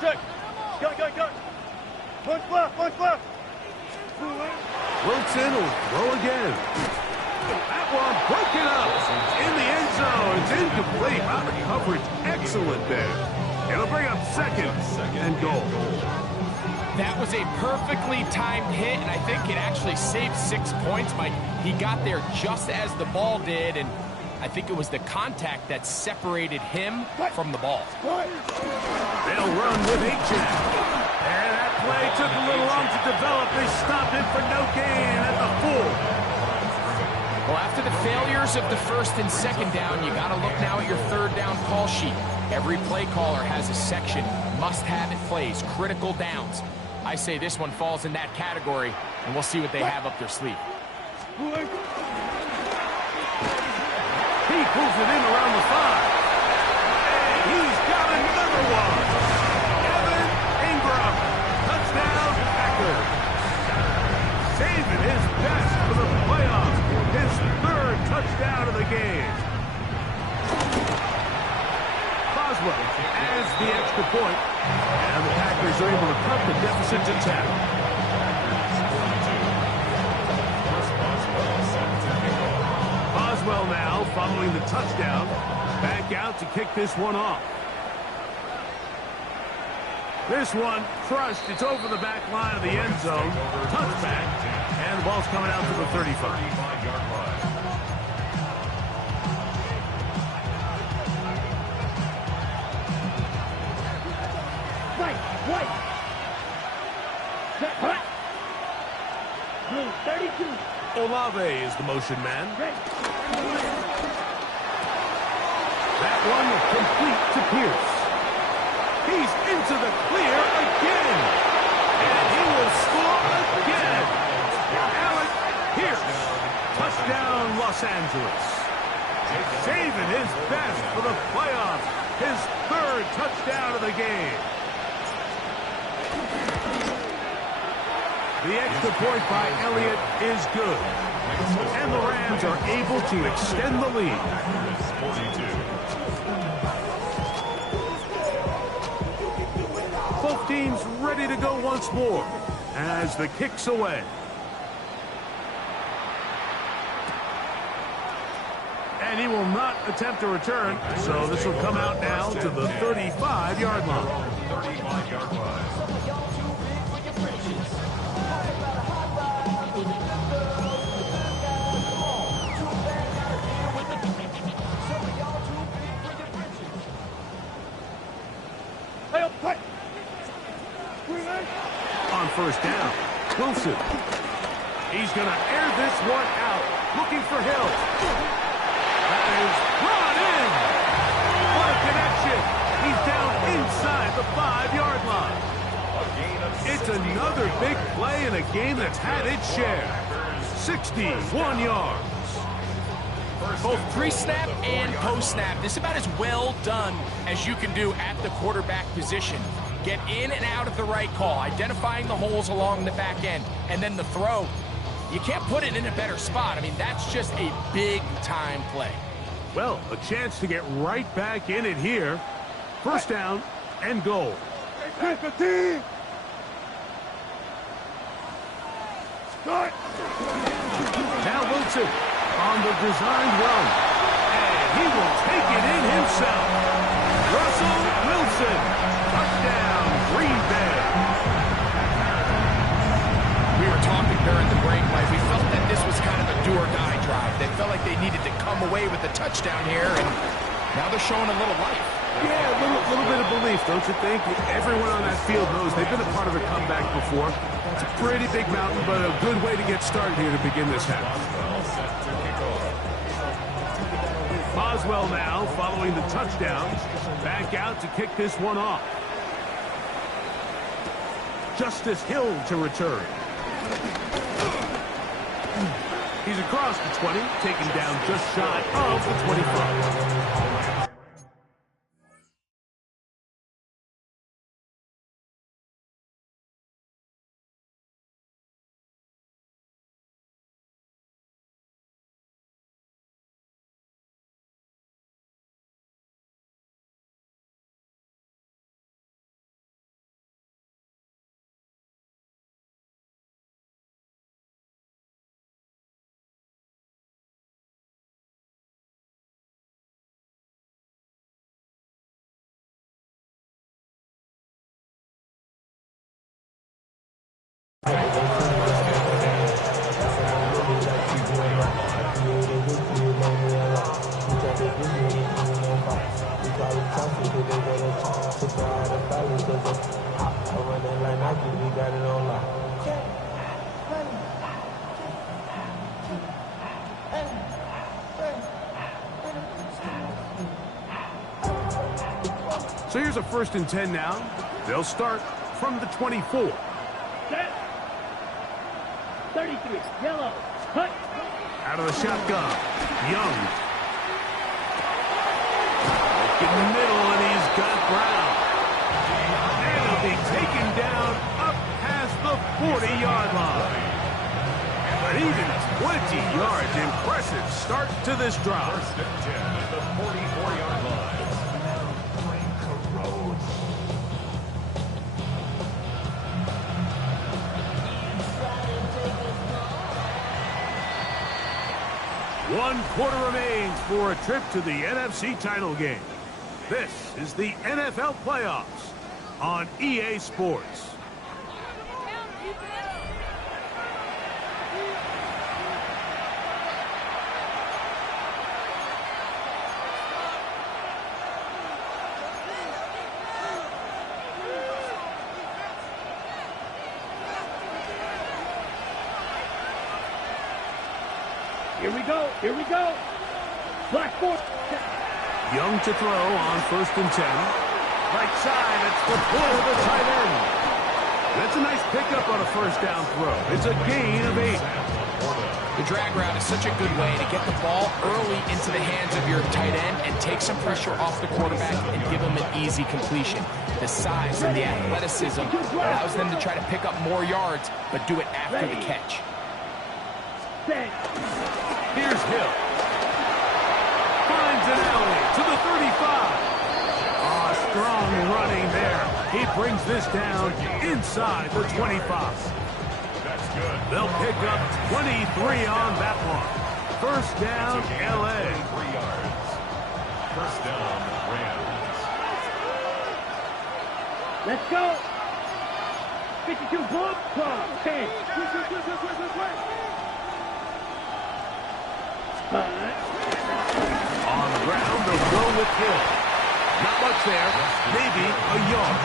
Check. Got. Punch left. Wilson will throw again. That one broken up in the end zone. It's incomplete. Wow, the coverage excellent there. It'll bring up second and goal. That was a perfectly timed hit, and I think it actually saved 6 points. Mike, he got there just as the ball did, and I think it was the contact that separated him from the ball. They'll run with Achek. And that play took a little long to develop. They stopped it for no gain at the full. Well, after the failures of the first and second down, you got to look now at your third down call sheet. Every play caller has a section, must-have-it plays, critical downs. I say this one falls in that category, and we'll see what they have up their sleeve. He pulls it in around the 5. And he's got another one. Evan Ingram, touchdown Packers. Saving his best for the playoffs. His third touchdown of the game. Boswell adds the extra point, and the Packers are able to cut the deficit to 10. Boswell now, following the touchdown, back out to kick this one off. This one crushed. It's over the back line of the end zone. Touchback, and the ball's coming out to the 35. 35-yard line. White. Blue, 32. Olave is the motion man. That one complete to Pierce. He's into the clear again. And he will score again. Alec Pierce. Touchdown, Los Angeles. saving his best for the playoffs. His third touchdown of the game. The extra point by Elliott is good. And the Rams are able to extend the lead. Both teams ready to go once more as the kick's away. And he will not attempt a return, so this will come out now to the 35-yard line. 35-yard line. On first down, Wilson. He's going to air this one out, looking for Hill. That is brought in. What a connection. He's down inside the 5-yard line. It's another big play in a game that's had its share. 61 yards. Both pre-snap and post-snap. This is about as well done as you can do at the quarterback position. Get in and out at the right call, identifying the holes along the back end, and then the throw. You can't put it in a better spot. I mean, that's just a big-time play. Well, a chance to get right back in it here. First down and goal. Now Wilson on the designed run. And he will take it in himself. Russell Wilson. Touchdown, Green Bay. We were talking during the break, Mike. We felt that this was kind of a do-or-die drive. They felt like they needed to come away with a touchdown here, and now they're showing a little life. Yeah, a little bit of belief, don't you think? Everyone on that field knows they've been a part of a comeback before. It's a pretty big mountain, but a good way to get started here to begin this half. Boswell now, following the touchdown, back out to kick this one off. Justice Hill to return. He's across the 20, taken down just shy of the 25. So here's a 1st and 10 now. They'll start from the 24. Set. 33, yellow, cut. Out of the shotgun, Young. In the middle, and he's got Brown. And he'll be taken down up past the 40-yard line. But even 20 yards, impressive start to this drive. 1st and 10 at the 44-yard line. One quarter remains for a trip to the NFC title game. This is the NFL playoffs on EA Sports. Here we go. Black force. Young to throw on 1st and 10. Right side, it's the pull of the tight end. That's a nice pickup on a 1st down throw. It's a gain of 8. The drag route is such a good way to get the ball early into the hands of your tight end and take some pressure off the quarterback and give him an easy completion. The size and the athleticism allows them to try to pick up more yards, but do it after the catch. Here's Hill. Finds an alley to the 35. Strong running there. He brings this down inside the 25. That's good. They'll pick up 23 on that one. First down, L.A. 3 yards. First down, Rams. Let's go. 52 ball. 10. On the ground, they'll go with Hill. Not much there. Maybe a yard.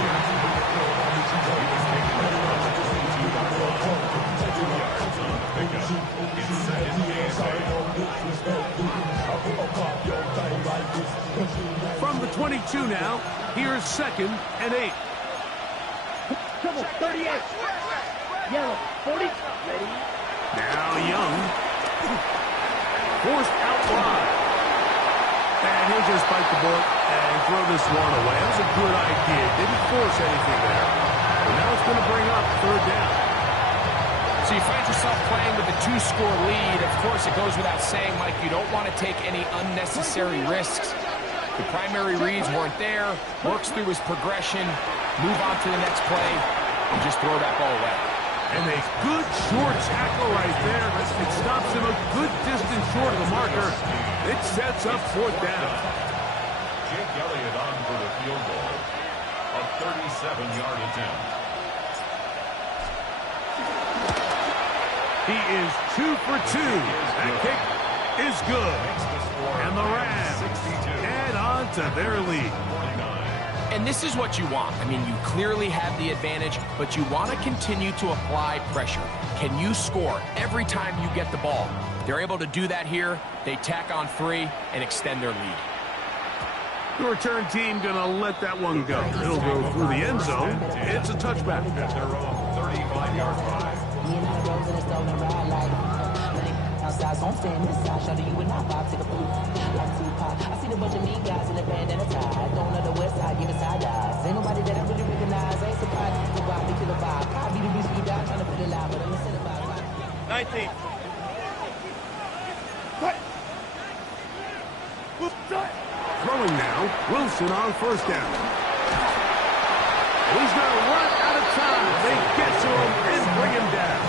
From the 22 now, here's 2nd and 8. Trouble, 38. Yellow, 40. Ready. Now Young. Forced out wide. And he'll just bite the bullet and throw this one away. That was a good idea. Didn't force anything there. And now it's going to bring up 3rd down. So you find yourself playing with a 2-score lead. Of course, it goes without saying, Mike, you don't want to take any unnecessary risks. The primary reads weren't there. Works through his progression. Move on to the next play. And just throw that ball away. And a good short tackle right there. It stops him a good distance short of the marker. It sets up 4th down. Jake Elliott on for the field goal. A 37-yard attempt. He is 2 for 2. That kick is good. And the Rams add on to their lead. And this is what you want. I mean, you clearly have the advantage, but you want to continue to apply pressure. Can you score every time you get the ball? They're able to do that here. They tack on 3 and extend their lead. The return team going to let that one go. It'll go through the end zone. It's a touchback. At their own 35-yard line. Outside, so I'm standing inside, shout to you and I vibe, take a food. Like Tupac, I see the bunch of mean guys in the band and a tie. Don't know the west side, give it side eyes. Ain't nobody that I really recognize. Ain't surprised to ride me to the vibe. I be the beast, be down, trying to put it loud, but I'm incentivized. 19. Throwing now, Wilson on 1st down. He's going to run out of time. They get to him and bring him down.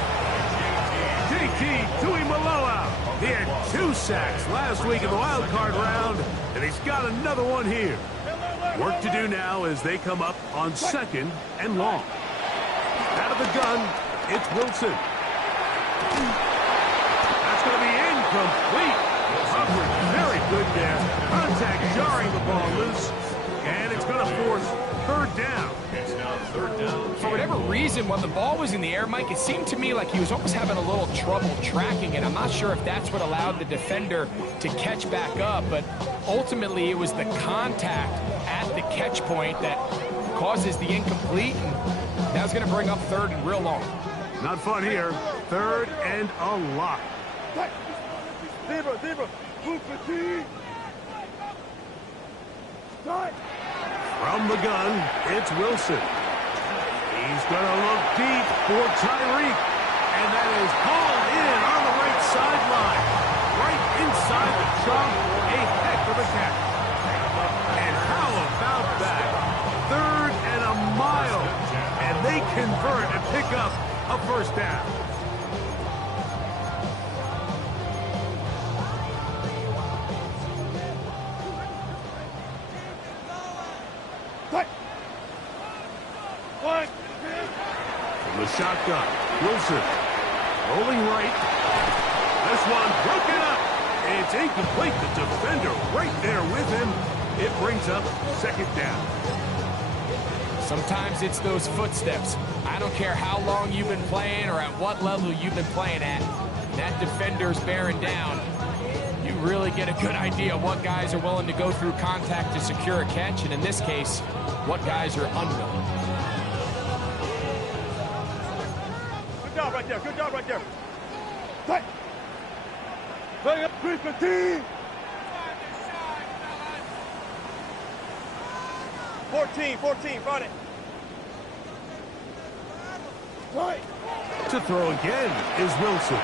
JT Tuimoloau. He had 2 sacks last week in the wild card round, and he's got another one here. Work to do now as they come up on 2nd and long. Out of the gun, it's Wilson. That's going to be incomplete. Hubbard, very good there. Contact jarring the ball loose, and it's going to force 3rd down. It's now 3rd down. For whatever reason, when the ball was in the air, Mike, it seemed to me like he was almost having a little trouble tracking it. I'm not sure if that's what allowed the defender to catch back up, but ultimately it was the contact at the catch point that causes the incomplete, and that's going to bring up 3rd and real long. Not fun here. 3rd and a lot. Zebra. Bluetv. Start. From the gun, it's Wilson. He's going to look deep for Tyreek. And that is hauled in on the right sideline. Right inside the chunk. A heck of a catch. And how about that? 3rd and a mile. And they convert and pick up a 1st down. From the shotgun, Wilson rolling right. This one broken up. It's incomplete. The defender right there with him. It brings up 2nd down. Sometimes it's those footsteps. I don't care how long you've been playing or at what level you've been playing at. That defender's bearing down. You really get a good idea what guys are willing to go through contact to secure a catch, and in this case, what guys are unwilling. Good job right there. Fight. 315. 14, front it. Right. To throw again is Wilson.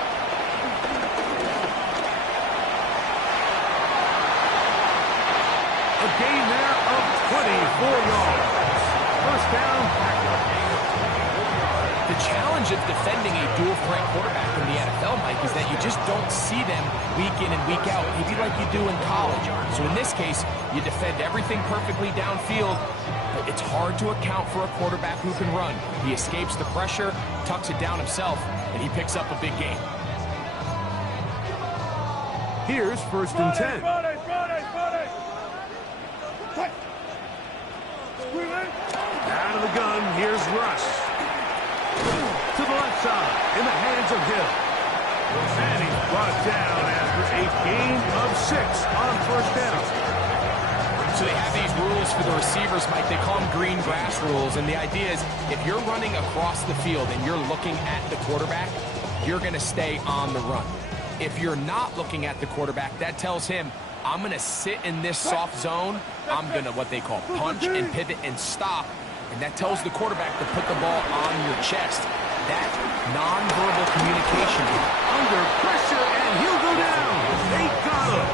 A gain there of 24 yards. First down. The challenge of defending a dual-threat quarterback in the NFL, Mike, is that you just don't see them week in and week out, maybe like you do in college. So in this case, you defend everything perfectly downfield, but it's hard to account for a quarterback who can run. He escapes the pressure, tucks it down himself, and he picks up a big gain. Here's first and 10. Out of the gun, here's Russ. To the left side, in the hands of Hill. And he's brought down after a gain of 6 on first down. So they have these rules for the receivers, Mike. They call them green grass rules. And the idea is if you're running across the field and you're looking at the quarterback, you're going to stay on the run. If you're not looking at the quarterback, that tells him, I'm going to sit in this soft zone. I'm going to what they call punch and pivot and stop. And that tells the quarterback to put the ball on your chest. That nonverbal communication. Under pressure, and he'll go down. They got him.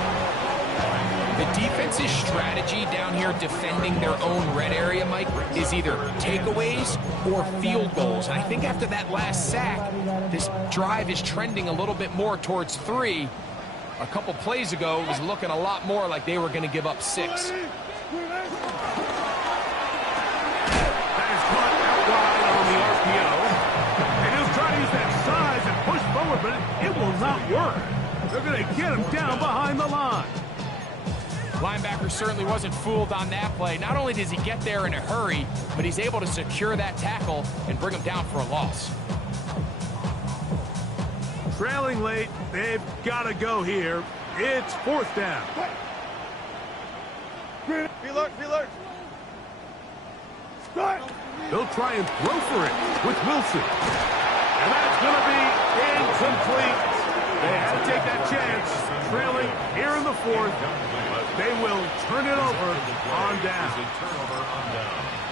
The defense's strategy down here defending their own red area, Mike, is either takeaways or field goals. And I think after that last sack, this drive is trending a little bit more towards 3. A couple plays ago, it was looking a lot more like they were going to give up 6. But it will not work. They're going to get him down behind the line. Linebacker certainly wasn't fooled on that play. Not only does he get there in a hurry, but he's able to secure that tackle and bring him down for a loss. Trailing late, they've got to go here. It's fourth down. Be alert. They'll try and throw for it with Wilson. And that's going to be incomplete. They had to take that chance. Trailing here in the fourth. They will turn it over on down.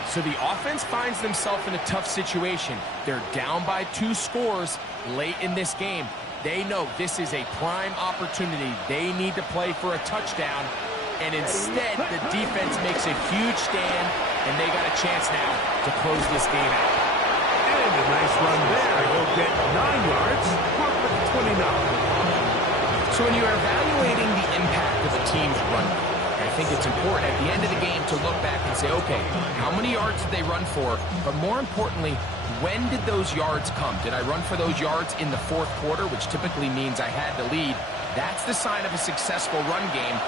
So the offense finds themselves in a tough situation. They're down by 2 scores late in this game. They know this is a prime opportunity. They need to play for a touchdown. And instead, the defense makes a huge stand, and they got a chance now to close this game out. And a nice run there. He'll get 9 yards for 29. So when you're evaluating the impact of a team's run, I think it's important at the end of the game to look back and say, okay, how many yards did they run for? But more importantly, when did those yards come? Did I run for those yards in the fourth quarter, which typically means I had the lead? That's the sign of a successful run game.